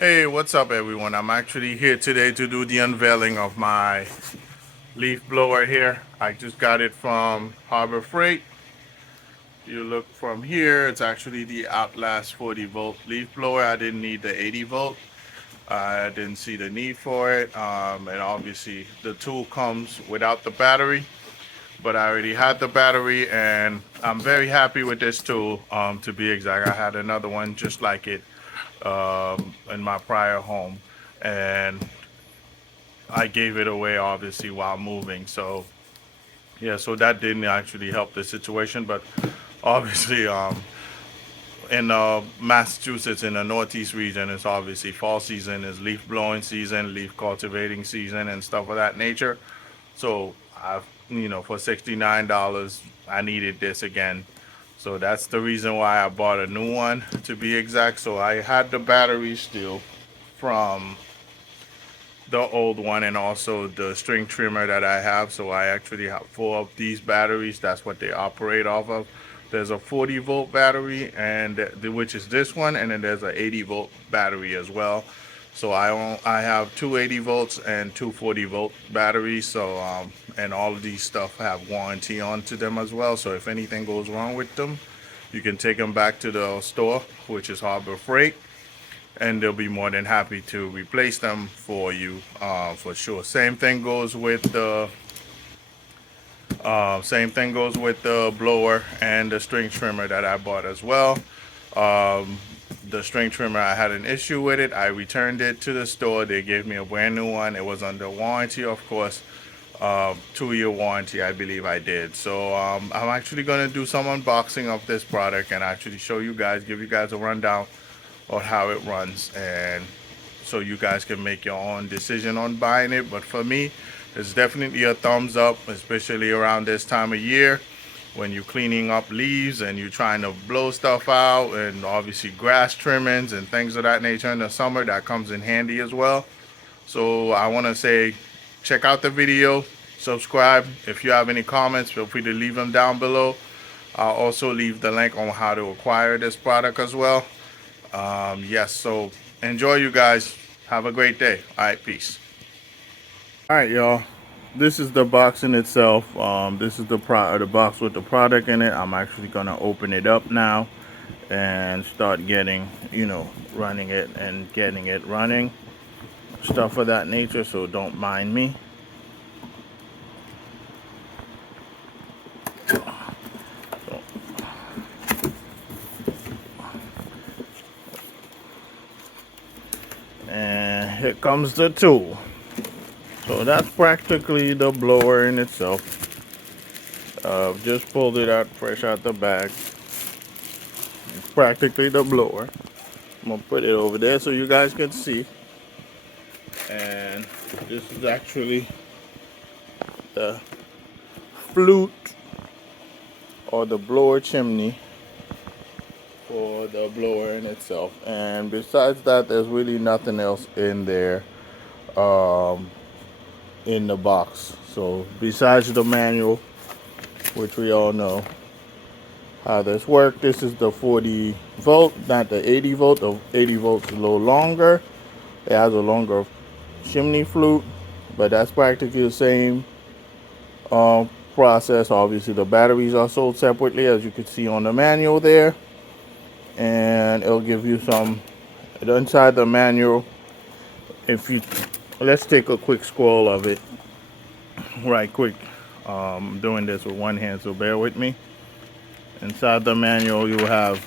Hey, what's up, everyone? I'm actually here today to do the unveiling of my leaf blower here. I just got it from Harbor Freight. You look from here, it's actually the Outlast 40 volt leaf blower. I didn't need the 80 volt. I didn't see the need for it. And obviously, the tool comes without the battery, but I already had the battery, and I'm very happy with this tool. To be exact, I had another one just like it in my prior home, and I gave it away obviously while moving. So yeah, so that didn't actually help the situation. But obviously, in Massachusetts, in the Northeast region, it's obviously fall season, is leaf blowing season, leaf cultivating season, and stuff of that nature. So for $69, I needed this again. So that's the reason why I bought a new one, to be exact. So I had the battery still from the old one, and also the string trimmer that I have. So I actually have four of these batteries. That's what they operate off of. There's a 40 volt battery, and which is this one, and then there's a 80 volt battery as well. So I have two 80 volts and two 40 volt batteries. So and all of these stuff have warranty onto them as well. So if anything goes wrong with them, you can take them back to the store, which is Harbor Freight, and they'll be more than happy to replace them for you, for sure. Same thing goes with the blower and the string trimmer that I bought as well. Um, the string trimmer, I had an issue with it. I returned it to the store. They gave me a brand new one. It was under warranty, of course. 2-year warranty, I believe I did. So I'm actually going to do some unboxing of this product and actually show you guys, give you guys a rundown on how it runs, and so you guys can make your own decision on buying it. But for me, it's definitely a thumbs up, especially around this time of year when you're cleaning up leaves and you're trying to blow stuff out, and obviously grass trimmings and things of that nature in the summer. That comes in handy as well. So I want to say, check out the video, subscribe. If you have any comments, feel free to leave them down below. I'll also leave the link on how to acquire this product as well. Yes, so enjoy, you guys. Have a great day. All right, peace. All right, y'all. This is the box in itself. This is the box with the product in it. I'm actually gonna open it up now and start getting, running it and getting it running, stuff of that nature. So don't mind me. So, and here comes the tool. So that's practically the blower in itself. Just pulled it out fresh out the bag. It's practically the blower. I'm gonna put it over there so you guys can see. And this is actually the flute or the blower chimney for the blower in itself. And besides that, there's really nothing else in there, um, in the box. So besides the manual, which we all know how this works. This is the 40 volt, not the 80 volt. The 80 volts a little longer. It has a longer chimney flute, but that's practically the same process. Obviously, the batteries are sold separately, as you can see on the manual there, and it'll give you some inside the manual. If you Let's take a quick scroll of it, right quick. I'm doing this with one hand, so bear with me. Inside the manual, you have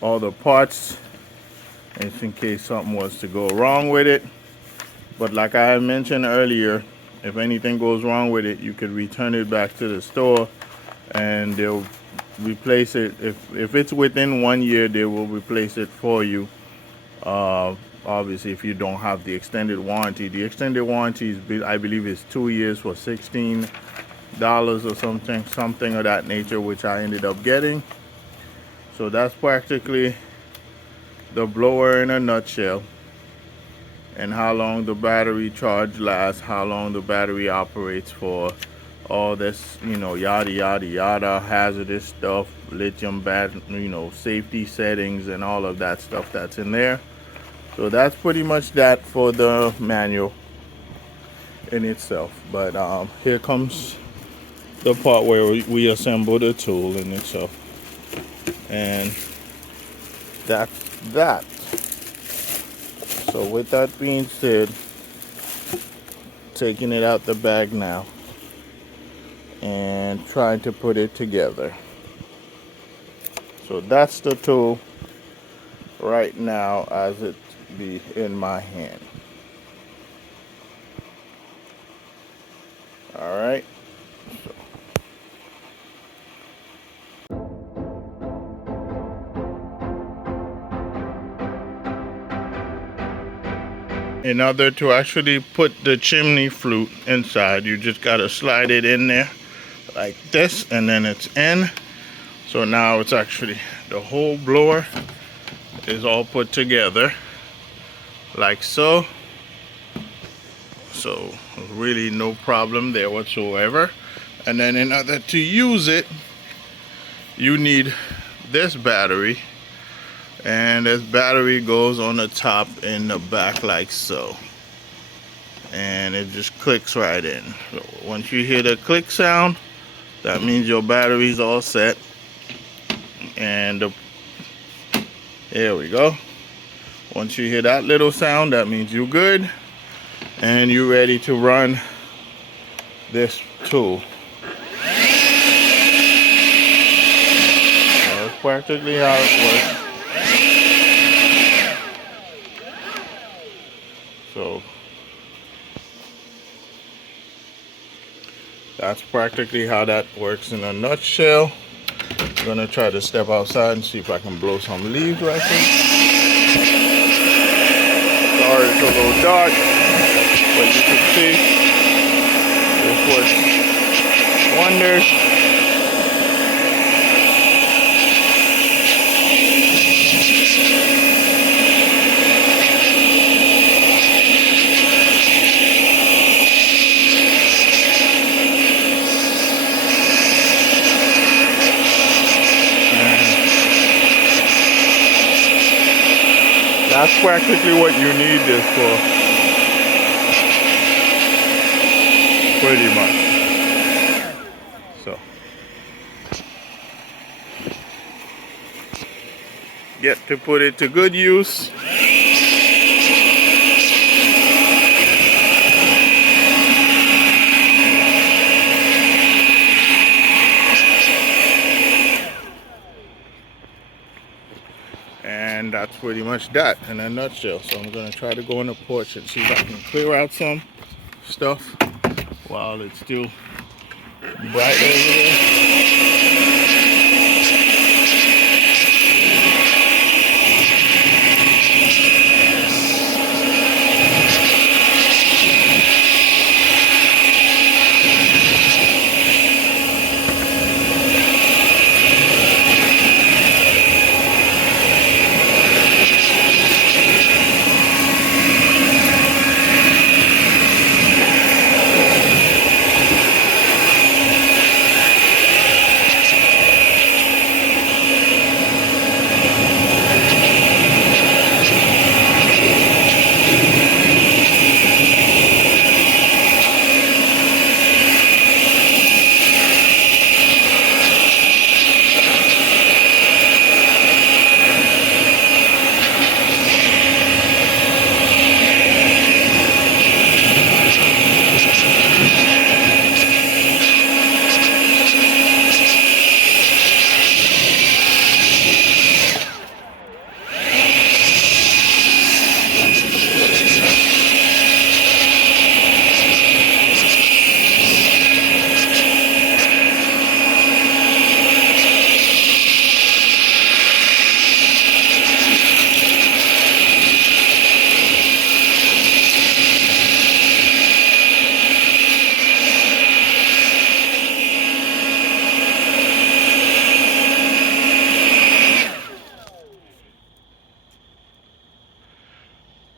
all the parts, just in case something was to go wrong with it. But like I mentioned earlier, if anything goes wrong with it, you could return it back to the store and they'll replace it. If it's within 1 year, they will replace it for you. Obviously, if you don't have the extended warranty. The extended warranty is, I believe, is 2 years for $16 or something of that nature, which I ended up getting. So that's practically the blower in a nutshell, and how long the battery charge lasts, how long the battery operates for, all this, yada yada yada, hazardous stuff, lithium safety settings, and all of that stuff that's in there. So that's pretty much that for the manual in itself. But here comes the part where we assemble the tool in itself. And that's that. So with that being said, taking it out the bag now and trying to put it together. So that's the tool right now as it be in my hand. All right. In order to actually put the chimney flute inside, you just gotta slide it in there like this, and then it's in. So now it's actually, the whole blower is all put together like so. So really no problem there whatsoever. And then in order to use it, you need this battery, and this battery goes on the top and the back like so, and it just clicks right in. So once you hear the click sound, that means your battery's all set. And there we go. Once you hear that little sound, that means you're good and you're ready to run this tool. That's practically how it works. So that's practically how that works in a nutshell. I'm gonna try to step outside and see if I can blow some leaves right here. Sorry, it's a little dark, but you can see this works wonders. That's practically what you need this for, pretty much. So, get to put it to good use. And that's pretty much that in a nutshell. So I'm gonna try to go on the porch and see if I can clear out some stuff while it's still bright over there.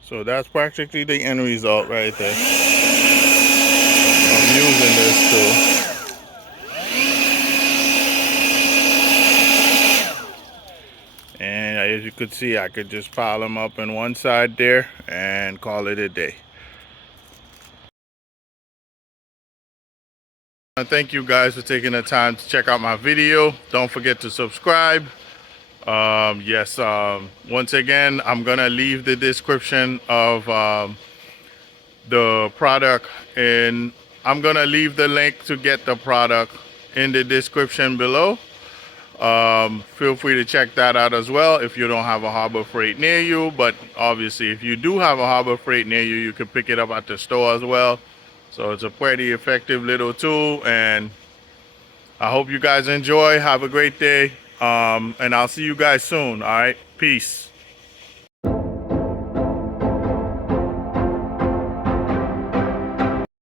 So that's practically the end result right there. I'm using this tool. And as you could see, I could just pile them up in one side there and call it a day. Thank you guys for taking the time to check out my video. Don't forget to subscribe. Yes, once again, I'm gonna leave the description of the product, and I'm gonna leave the link to get the product in the description below. Feel free to check that out as well if you don't have a Harbor Freight near you. But obviously, if you do have a Harbor Freight near you, you can pick it up at the store as well. So it's a pretty effective little tool, and I hope you guys enjoy. Have a great day, and I'll see you guys soon. All right, peace.